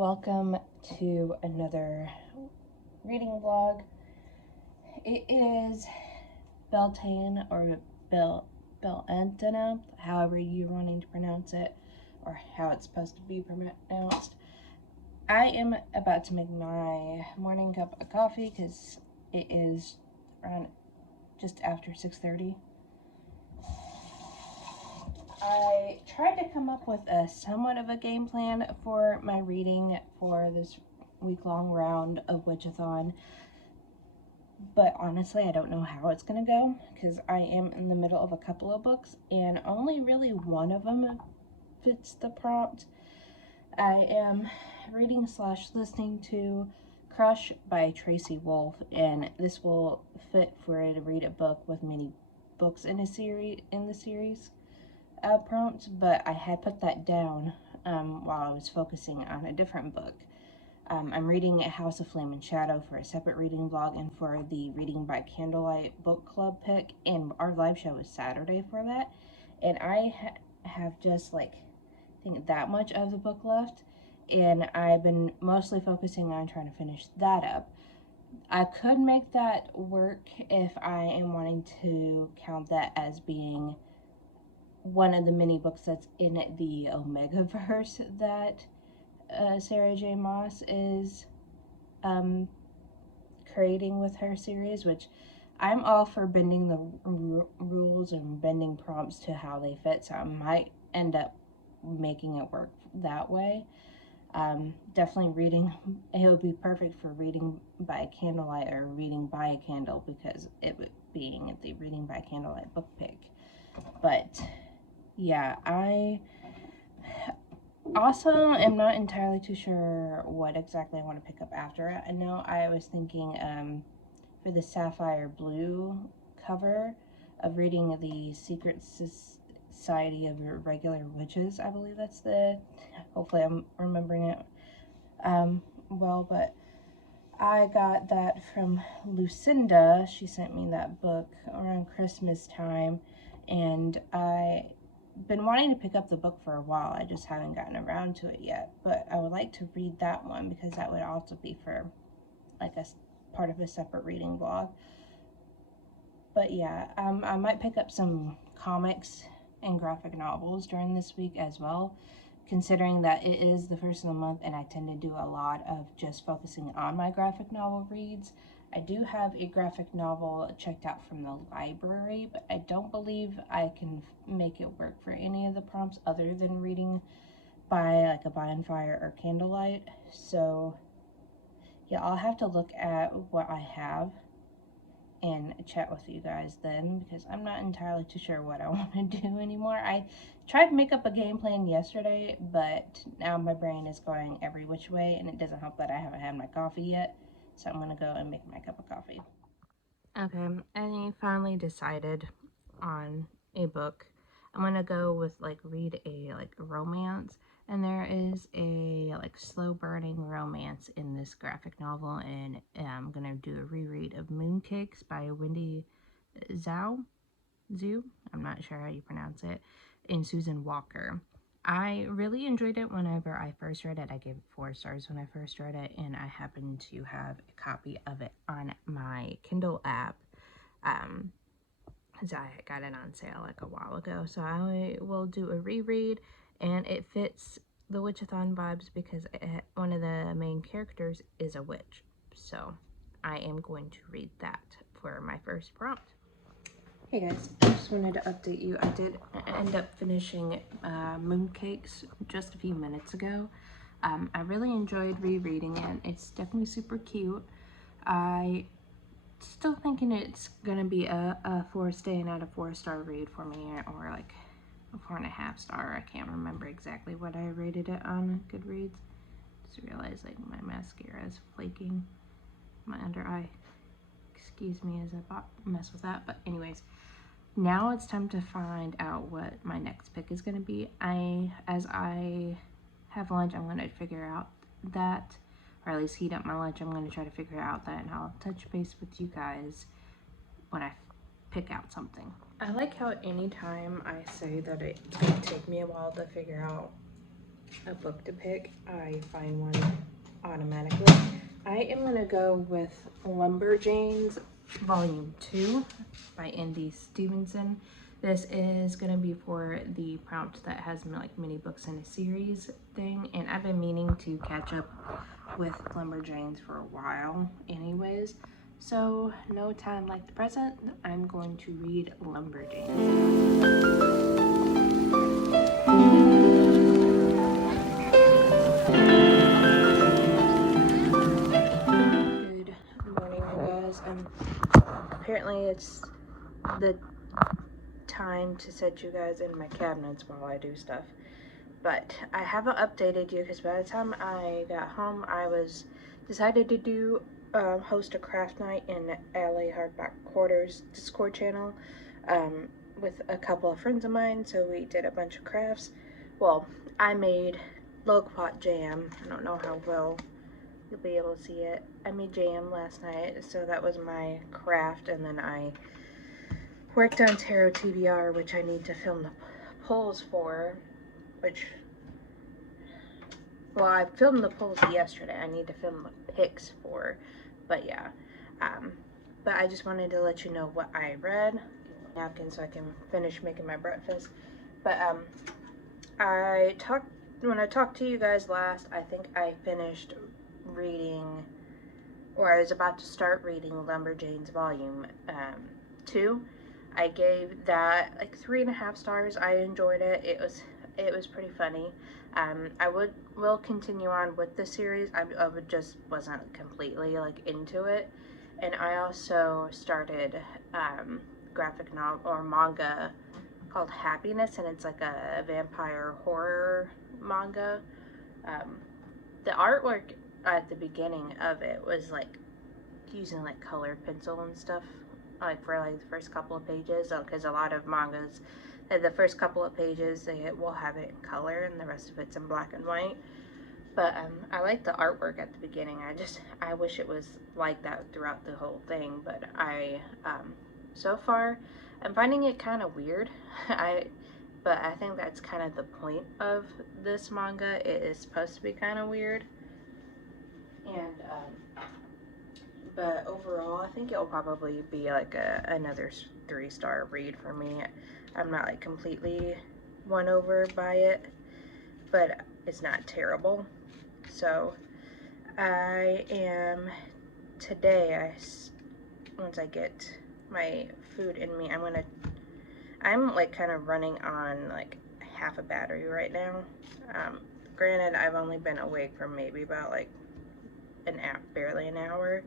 welcome to another reading vlog. It is Beltane or Beltane, however you're wanting to pronounce it, or how it's supposed to be pronounced. I am about to make my morning cup of coffee because it is around just after 6:30. I tried to come up with a somewhat of a game plan for my reading for this week-long round of Witchathon, but honestly I don't know how it's gonna go because I am in the middle of a couple of books and only really one of them fits the prompt. I am reading / listening to Crush by Tracy Wolff, and this will fit for to read a book with many books in the series prompt, but I had put that down while I was focusing on a different book. I'm reading House of Flame and Shadow for a separate reading vlog and for the Reading by Candlelight book club pick, and our live show is Saturday for that, and I have just I think that much of the book left, and I've been mostly focusing on trying to finish that up. I could make that work if I am wanting to count that as being one of the mini books that's in the Omegaverse that Sarah J. Maas is creating with her series, which I'm all for bending the rules and bending prompts to how they fit, so I might end up making it work that way. Definitely reading, it would be perfect for reading by candlelight or reading by a candle because it would being the Reading by Candlelight book pick. But yeah, I also am not entirely too sure what exactly I want to pick up after it. I know I was thinking for the sapphire blue cover of reading the Secret Society of Regular Witches. I believe that's hopefully I'm remembering it well, but I got that from Lucinda. She sent me that book around Christmas time, and I've been wanting to pick up the book for a while. I just haven't gotten around to it yet, but I would like to read that one because that would also be for like a part of a separate reading vlog. But yeah, I might pick up some comics and graphic novels during this week as well, considering that it is the first of the month and I tend to do a lot of just focusing on my graphic novel reads. I do have a graphic novel checked out from the library, but I don't believe I can make it work for any of the prompts other than reading by like a bonfire or candlelight. So yeah, I'll have to look at what I have and chat with you guys then, because I'm not entirely too sure what I want to do anymore. I tried to make up a game plan yesterday, but now my brain is going every which way, and it doesn't help that I haven't had my coffee yet, so I'm going to go and make my cup of coffee. Okay, and I finally decided on a book. I'm going to go with read a romance, and there is a slow burning romance in this graphic novel, and I'm gonna do a reread of Mooncakes by Wendy Zhou. I'm not sure how you pronounce it, and Susan Walker. I really enjoyed it whenever I first read it. I gave it 4 stars when I first read it, and I happen to have a copy of it on my Kindle app. So I got it on sale a while ago, so I will do a reread, and it fits the Witchathon vibes because one of the main characters is a witch, so I am going to read that for my first prompt. Hey guys, I just wanted to update you. I did end up finishing Mooncakes just a few minutes ago. I really enjoyed rereading it. It's definitely super cute. I still thinking it's gonna be a 4 staying at a 4-star read for me, or like a 4.5 star. I can't remember exactly what I rated it on Goodreads. Just realized my mascara is flaking my under eye. Excuse me as I mess with that. But anyways, now it's time to find out what my next pick is gonna be. As I have lunch, I'm gonna figure out that, or at least heat up my lunch. I'm going to try to figure out that, and I'll touch base with you guys when I pick out something. I like how anytime I say that it's going to take me a while to figure out a book to pick, I find one automatically. I am going to go with Lumberjanes Volume 2 by Andy Stevenson. This is going to be for the prompt that has like mini books in a series thing, and I've been meaning to catch up with Lumberjanes for a while anyways. So no time like the present, I'm going to read Lumberjanes. Apparently it's the time to set you guys in my cabinets while I do stuff, but I haven't updated you because by the time I got home I was decided to do host a craft night in LA Hardback Quarters Discord channel with a couple of friends of mine. So we did a bunch of crafts. Well, I made loquat jam. I don't know how well you'll be able to see it. I made jam last night, so that was my craft, and then I worked on Tarot TBR, which I need to film the polls for, which, well, I filmed the polls yesterday. I need to film the picks for, but yeah. But I just wanted to let you know what I read. Napkin so I can finish making my breakfast. But when I talked to you guys last, I think I finished reading, or I was about to start reading Lumberjanes Volume 2. I gave that like 3.5 stars. I enjoyed it. It was pretty funny. I will continue on with the series. I just wasn't completely like into it. And I also started graphic novel or manga called Happiness, and it's like a vampire horror manga. The artwork at the beginning of it was like using like colored pencil and stuff, like for like the first couple of pages, because a lot of mangas, the first couple of pages they will have it in color and the rest of it's in black and white. But I like the artwork at the beginning. I wish it was like that throughout the whole thing, but so far I'm finding it kind of weird. But I think that's kind of the point of this manga. It is supposed to be kind of weird. And but overall I think it'll probably be like another 3-star read for me. I'm not like completely won over by it, but it's not terrible. So I am today, once I get my food in me, I'm like kind of running on like half a battery right now. Granted, I've only been awake for maybe about like barely an hour,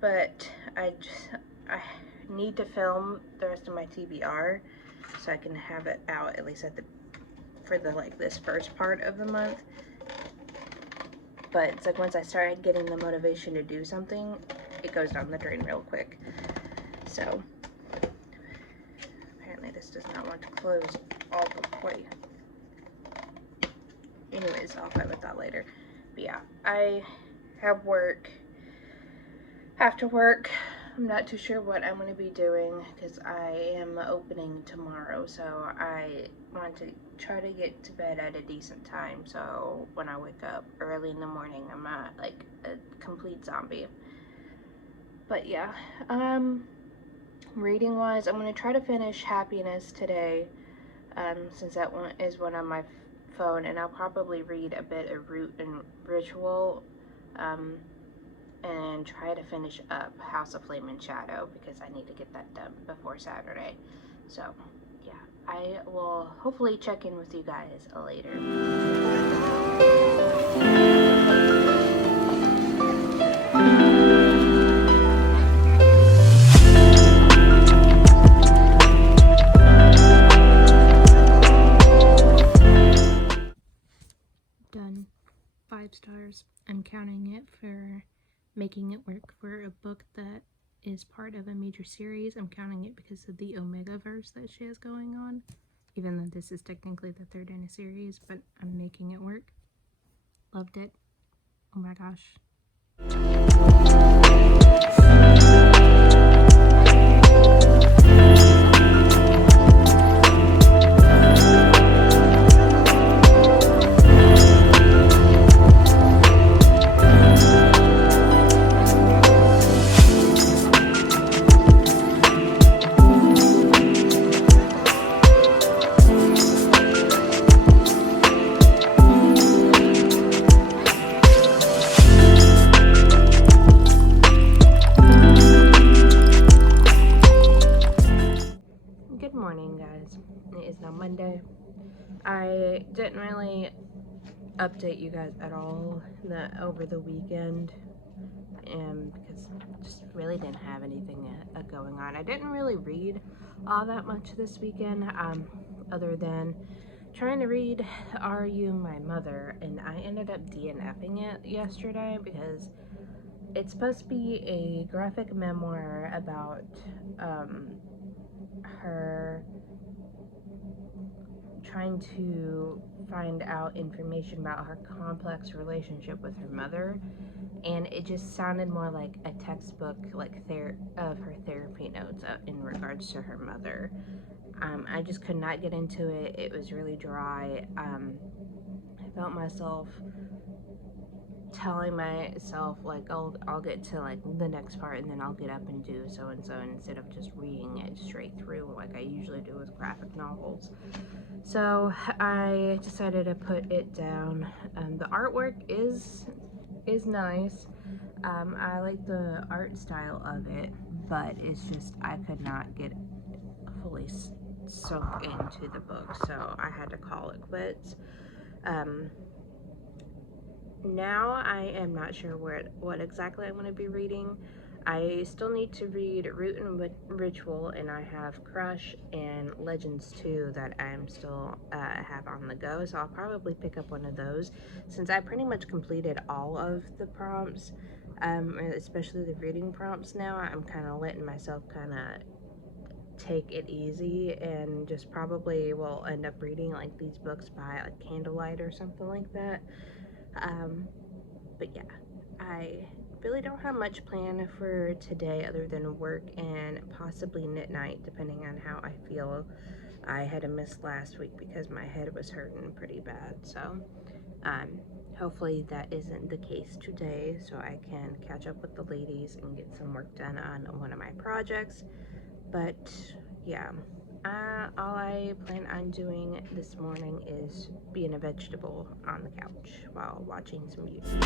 but I need to film the rest of my TBR so I can have it out at least for this first part of the month. But it's like once I start getting the motivation to do something, it goes down the drain real quick. So apparently this does not want to close all the way. Anyways, I'll fight with that later. But yeah, I have work. After work, I'm not too sure what I'm going to be doing because I am opening tomorrow, so I want to try to get to bed at a decent time, so when I wake up early in the morning I'm not like a complete zombie. But yeah, reading wise, I'm going to try to finish Happiness today, since that one is one on my phone, and I'll probably read a bit of Root and Ritual, and try to finish up House of Flame and Shadow because I need to get that done before Saturday. So yeah, I will hopefully check in with you guys later. Done. 5 stars. I'm counting it for making it work for a book that is part of a major series. I'm counting it because of the Omega verse that she has going on, even though this is technically the 3rd in a series, but I'm making it work. Loved it. Oh my gosh. morning, guys. It is now Monday. I didn't really update you guys at all over the weekend, because I just really didn't have anything going on. I didn't really read all that much this weekend, other than trying to read Are You My Mother, and I ended up DNFing it yesterday because it's supposed to be a graphic memoir about her trying to find out information about her complex relationship with her mother, and it just sounded more like a textbook, like of her therapy notes in regards to her mother. I just could not get into it. It was really dry. I felt myself telling myself like I'll get to like the next part and then I'll get up and do so and so, instead of just reading it straight through like I usually do with graphic novels. So I decided to put it down. The artwork is nice. I like the art style of it, but it's just I could not get fully sunk into the book, so I had to call it quits. Now I am not sure what exactly I'm going to be reading. I still need to read Root and Ritual, and I have Crush and Legends 2 that I'm still have on the go, so I'll probably pick up one of those since I pretty much completed all of the prompts, especially the reading prompts now. I'm kind of letting myself kind of take it easy and just probably will end up reading like these books by like candlelight or something like that. But yeah, I really don't have much planned for today other than work and possibly knit night, depending on how I feel. I had a miss last week because my head was hurting pretty bad, so hopefully that isn't the case today, so I can catch up with the ladies and get some work done on one of my projects. But yeah, all I plan on doing this morning is being a vegetable on the couch while watching some YouTube.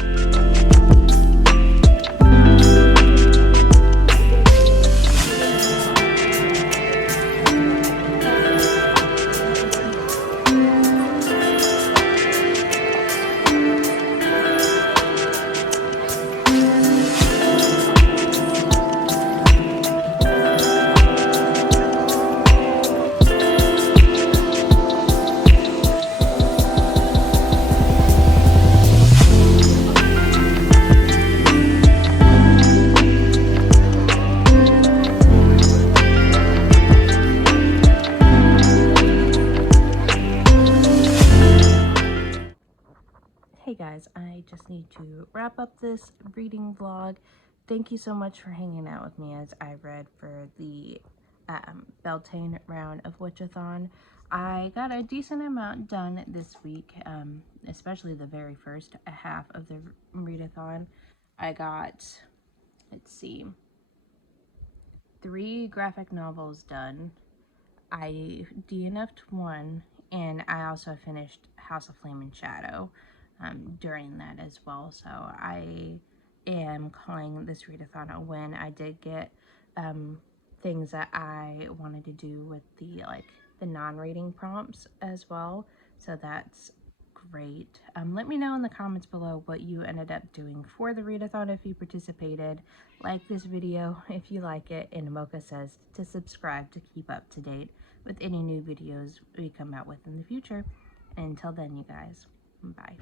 Hey guys, I just need to wrap up this reading vlog. Thank you so much for hanging out with me as I read for the Beltane round of Witchathon. I got a decent amount done this week, especially the very first half of the readathon. I got, let's see, 3 graphic novels done. I DNF'd one, and I also finished House of Flame and Shadow during that as well. So I am calling this readathon a win. I did get things that I wanted to do with the non-reading prompts as well. So that's great. Let me know in the comments below what you ended up doing for the readathon if you participated. Like this video if you like it, and Mocha says to subscribe to keep up to date with any new videos we come out with in the future. And until then, you guys, bye.